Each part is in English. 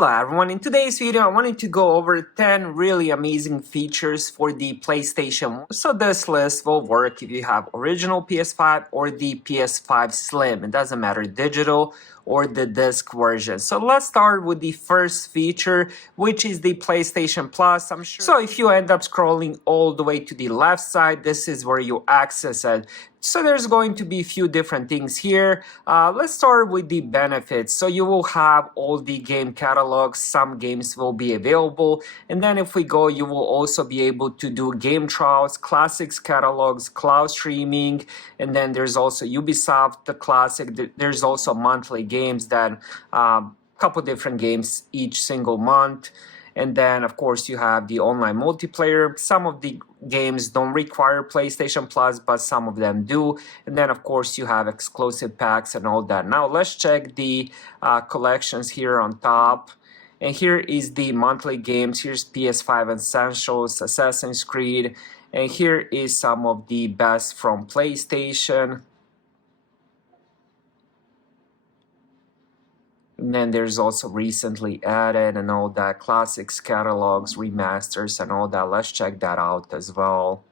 Hello everyone, in today's video I wanted to go over 10 really amazing features for the PlayStation. So this list will work if you have original PS5 or the PS5 Slim. It doesn't matter, digital or the disc version. So let's start with the first feature, which is the PlayStation Plus. I'm sure. So if you end up scrolling all the way to the left side, this is where you access it. So there's going to be a few different things here. Let's start with the benefits. So you will have all the game catalogs. Some games will be available. And then if we go, you will also be able to do game trials, classics catalogs, cloud streaming. And then there's also Ubisoft, the classic. There's also monthly games that couple different games each single month. And then, of course, you have the online multiplayer. Some of the games don't require PlayStation Plus, but some of them do. And then, of course, you have exclusive packs and all that. Now, let's check the collections here on top. And here is the monthly games. Here's PS5 Essentials, Assassin's Creed. And here is some of the best from PlayStation. And then there's also recently added and all that, classics, catalogs, remasters, and all that. Let's check that out as well.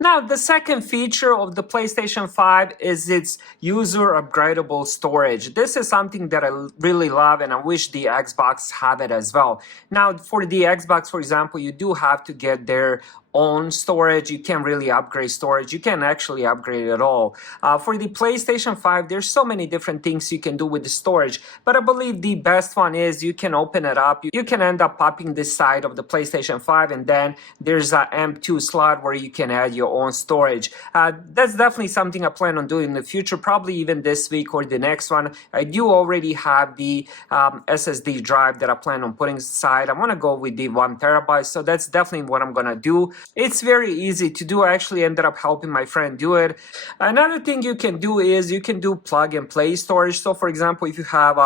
Now, the second feature of the PlayStation 5 is its user upgradable storage. This is something that I really love, and I wish the Xbox have it as well. Now, for the Xbox, for example, you do have to get their own storage. You can't really upgrade storage. You can't actually upgrade at all. For the PlayStation 5, there's so many different things you can do with the storage, but I believe the best one is you can open it up. You can end up popping this side of the PlayStation 5, and then there's a M2 slot where you can add your own storage. That's definitely something I plan on doing in the future, probably even this week or the next one. I do already have the SSD drive that I plan on putting aside. I'm gonna go with the 1 terabyte, so that's definitely what I'm gonna do. It's very easy to do. I actually ended up helping my friend do it. Another thing you can do is you can do plug and play storage. So for example, if you have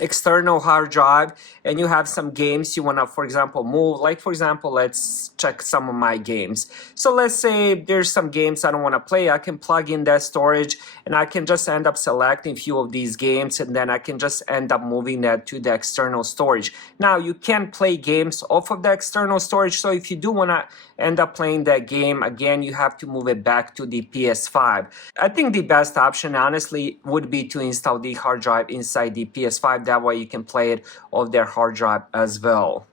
external hard drive and you have some games you want to, for example, move, like for example, let's check some of my games. So let's say there's some games I don't want to play. I can plug in that storage and I can just end up selecting a few of these games, and then I can just end up moving that to the external storage. Now you can play games off of the external storage, so if you do want to end up playing that game again, you have to move it back to the PS5. I think the best option honestly would be to install the hard drive inside the PS5. That way you can play it off their hard drive as well.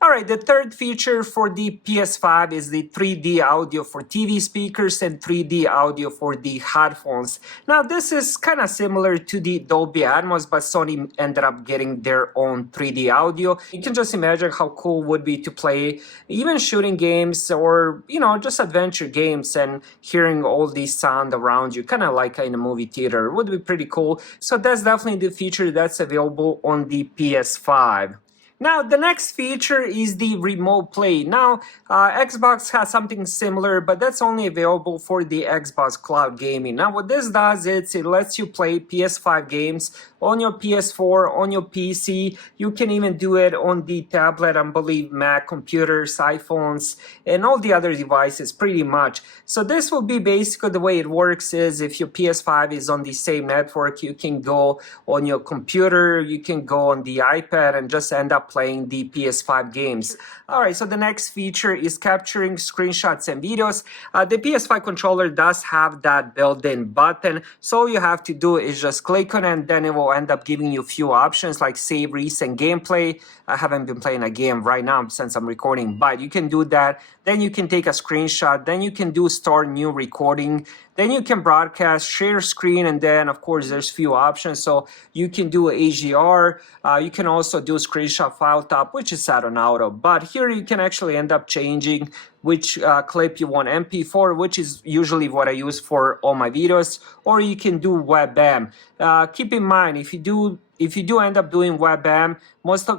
Alright, the third feature for the PS5 is the 3D audio for TV speakers and 3D audio for the headphones. Now this is kind of similar to the Dolby Atmos, but Sony ended up getting their own 3D audio. You can just imagine how cool it would be to play even shooting games or, you know, just adventure games and hearing all the sound around you, kind of like in a movie theater. It would be pretty cool. So that's definitely the feature that's available on the PS5. Now, the next feature is the remote play. Now, Xbox has something similar, but that's only available for the Xbox Cloud Gaming. Now, what this does is it lets you play PS5 games on your PS4, on your PC. You can even do it on the tablet, I believe, Mac computers, iPhones, and all the other devices pretty much. So this will be basically the way it works is if your PS5 is on the same network, you can go on your computer, you can go on the iPad and just end up playing the PS5 games. Alright, so the next feature is capturing screenshots and videos. The PS5 controller does have that built-in button, so all you have to do is just click on it, and then it will end up giving you a few options like save recent gameplay. I haven't been playing a game right now since I'm recording, but you can do that. Then you can take a screenshot, then you can do start new recording, then you can broadcast, share screen, and then of course there's few options. So you can do HDR, you can also do screenshot file top, which is set on auto, but here you can actually end up changing which clip you want, MP4, which is usually what I use for all my videos, or you can do WebM. Keep in mind, if you do end up doing WebM,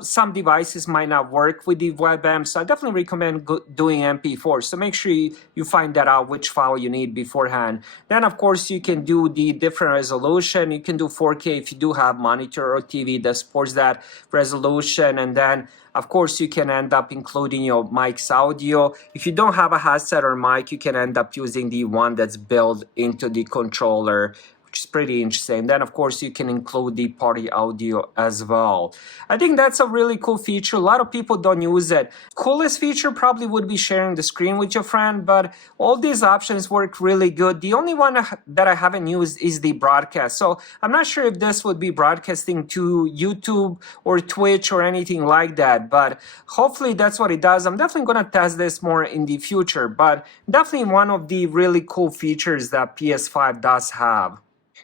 some devices might not work with the WebM, so I definitely recommend doing MP4. So make sure you find that out, which file you need beforehand. Then of course you can do the different resolution. You can do 4K if you do have monitor or TV that supports that resolution, and then of course you can end up including your mic's audio. If you don't have a headset or mic, you can end up using the one that's built into the controller, which is pretty interesting. Then, of course, you can include the party audio as well. I think that's a really cool feature. A lot of people don't use it. Coolest feature probably would be sharing the screen with your friend, but all these options work really good. The only one that I haven't used is the broadcast. So I'm not sure if this would be broadcasting to YouTube or Twitch or anything like that, but hopefully that's what it does. I'm definitely going to test this more in the future, but definitely one of the really cool features that PS5 does have.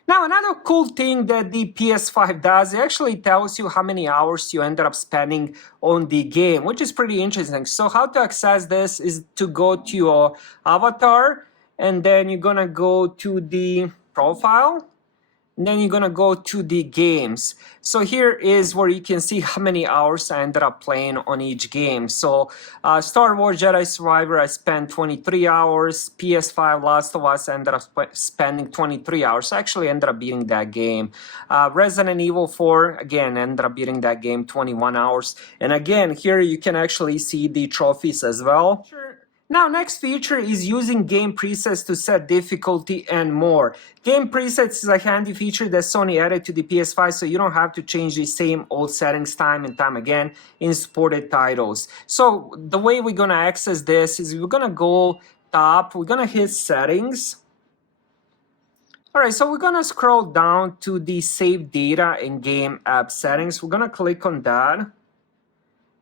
Now, another cool thing that the PS5 does, it actually tells you how many hours you ended up spending on the game, which is pretty interesting. So how to access this is to go to your avatar, and then you're gonna go to the profile, and then you're gonna go to the games. So here is where you can see how many hours I ended up playing on each game. So Star Wars Jedi Survivor, I spent 23 hours. PS5 Last of Us, I ended up spending 23 hours. I actually ended up beating that game. Resident Evil 4, again, ended up beating that game 21 hours. And again, here you can actually see the trophies as well. Now, next feature is using game presets to set difficulty and more. Game presets is a handy feature that Sony added to the PS5, so you don't have to change the same old settings time and time again in supported titles. So the way we're gonna access this is we're gonna go top, we're gonna hit settings. All right, so we're gonna scroll down to the save data in game app settings. We're gonna click on that.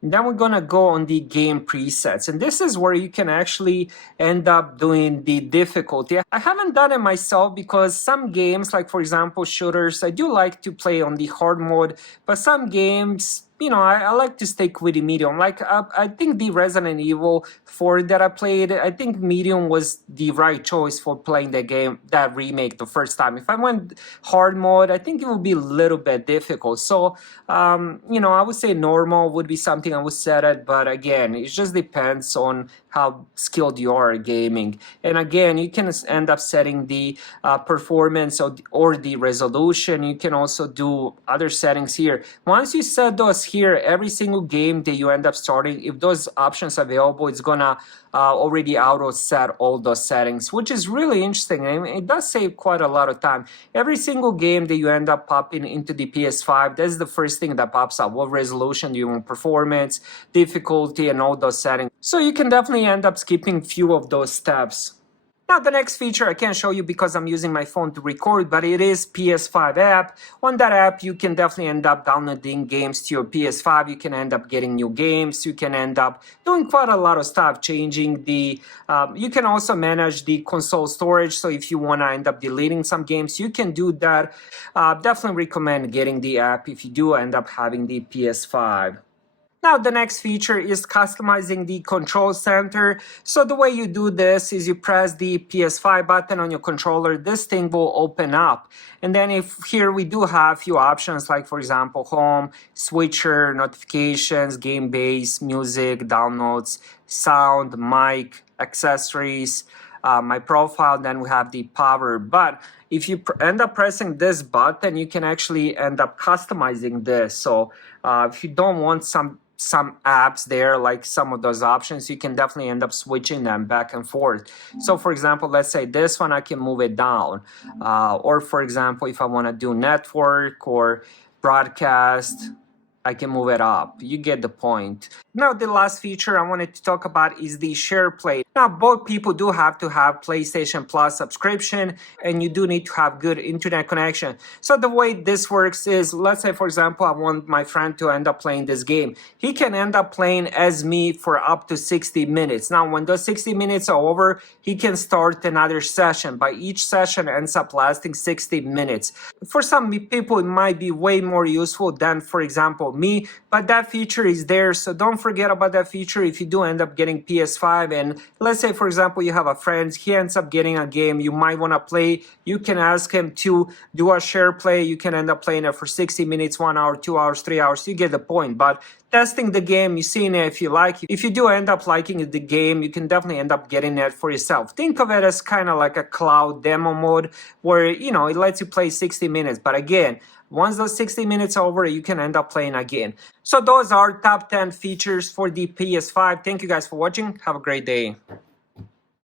And then we're gonna go on the game presets, and this is where you can actually end up doing the difficulty. I haven't done it myself because some games, like for example shooters, I do like to play on the hard mode, but some games, you know, I like to stick with the medium. Like I think the Resident Evil 4 that I played, I think medium was the right choice for playing the game, that remake, the first time. If I went hard mode, I think it would be a little bit difficult. So, you know, I would say normal would be something I would set it, but again, it just depends on how skilled you are at gaming. And again, you can end up setting the performance or the resolution. You can also do other settings here. Once you set those here, every single game that you end up starting, if those options available, it's gonna already auto set all those settings, which is really interesting. And it does save quite a lot of time. Every single game that you end up popping into the PS5, that's the first thing that pops up. What resolution do you want, performance, difficulty, and all those settings. So you can definitely end up skipping few of those steps. Now, the next feature I can't show you because I'm using my phone to record, but it is PS5 app. On that app, you can definitely end up downloading games to your PS5. You can end up getting new games. You can end up doing quite a lot of stuff, changing the... you can also manage the console storage. So if you want to end up deleting some games, you can do that. Definitely recommend getting the app if you do end up having the PS5. Now, the next feature is customizing the control center. So the way you do this is you press the PS5 button on your controller, this thing will open up. And then if here we do have a few options, like for example, home, switcher, notifications, game base, music, downloads, sound, mic, accessories, my profile, then we have the power. But if you end up pressing this button, you can actually end up customizing this. So if you don't want some apps there, like some of those options, you can definitely end up switching them back and forth. So for example, let's say this one, I can move it down. Or for example, if I want to do network or broadcast, I can move it up. You get the point. Now, the last feature I wanted to talk about is the share play. Now, both people do have to have PlayStation Plus subscription, and you do need to have good internet connection. So the way this works is, let's say, for example, I want my friend to end up playing this game. He can end up playing as me for up to 60 minutes. Now, when those 60 minutes are over, he can start another session, but each session ends up lasting 60 minutes. For some people, it might be way more useful than, for example, me, but that feature is there, so don't forget about that feature if you do end up getting PS5. And let's say, for example, you have a friend, he ends up getting a game you might want to play, you can ask him to do a share play. You can end up playing it for 60 minutes, 1 hour, 2 hours, 3 hours, you get the point. But testing the game, you seeing it if you like it. If you do end up liking the game, you can definitely end up getting it for yourself. Think of it as kind of like a cloud demo mode where, you know, it lets you play 60 minutes. But again, once those 60 minutes are over, you can end up playing again. So those are top 10 features for the PS5. Thank you guys for watching. Have a great day.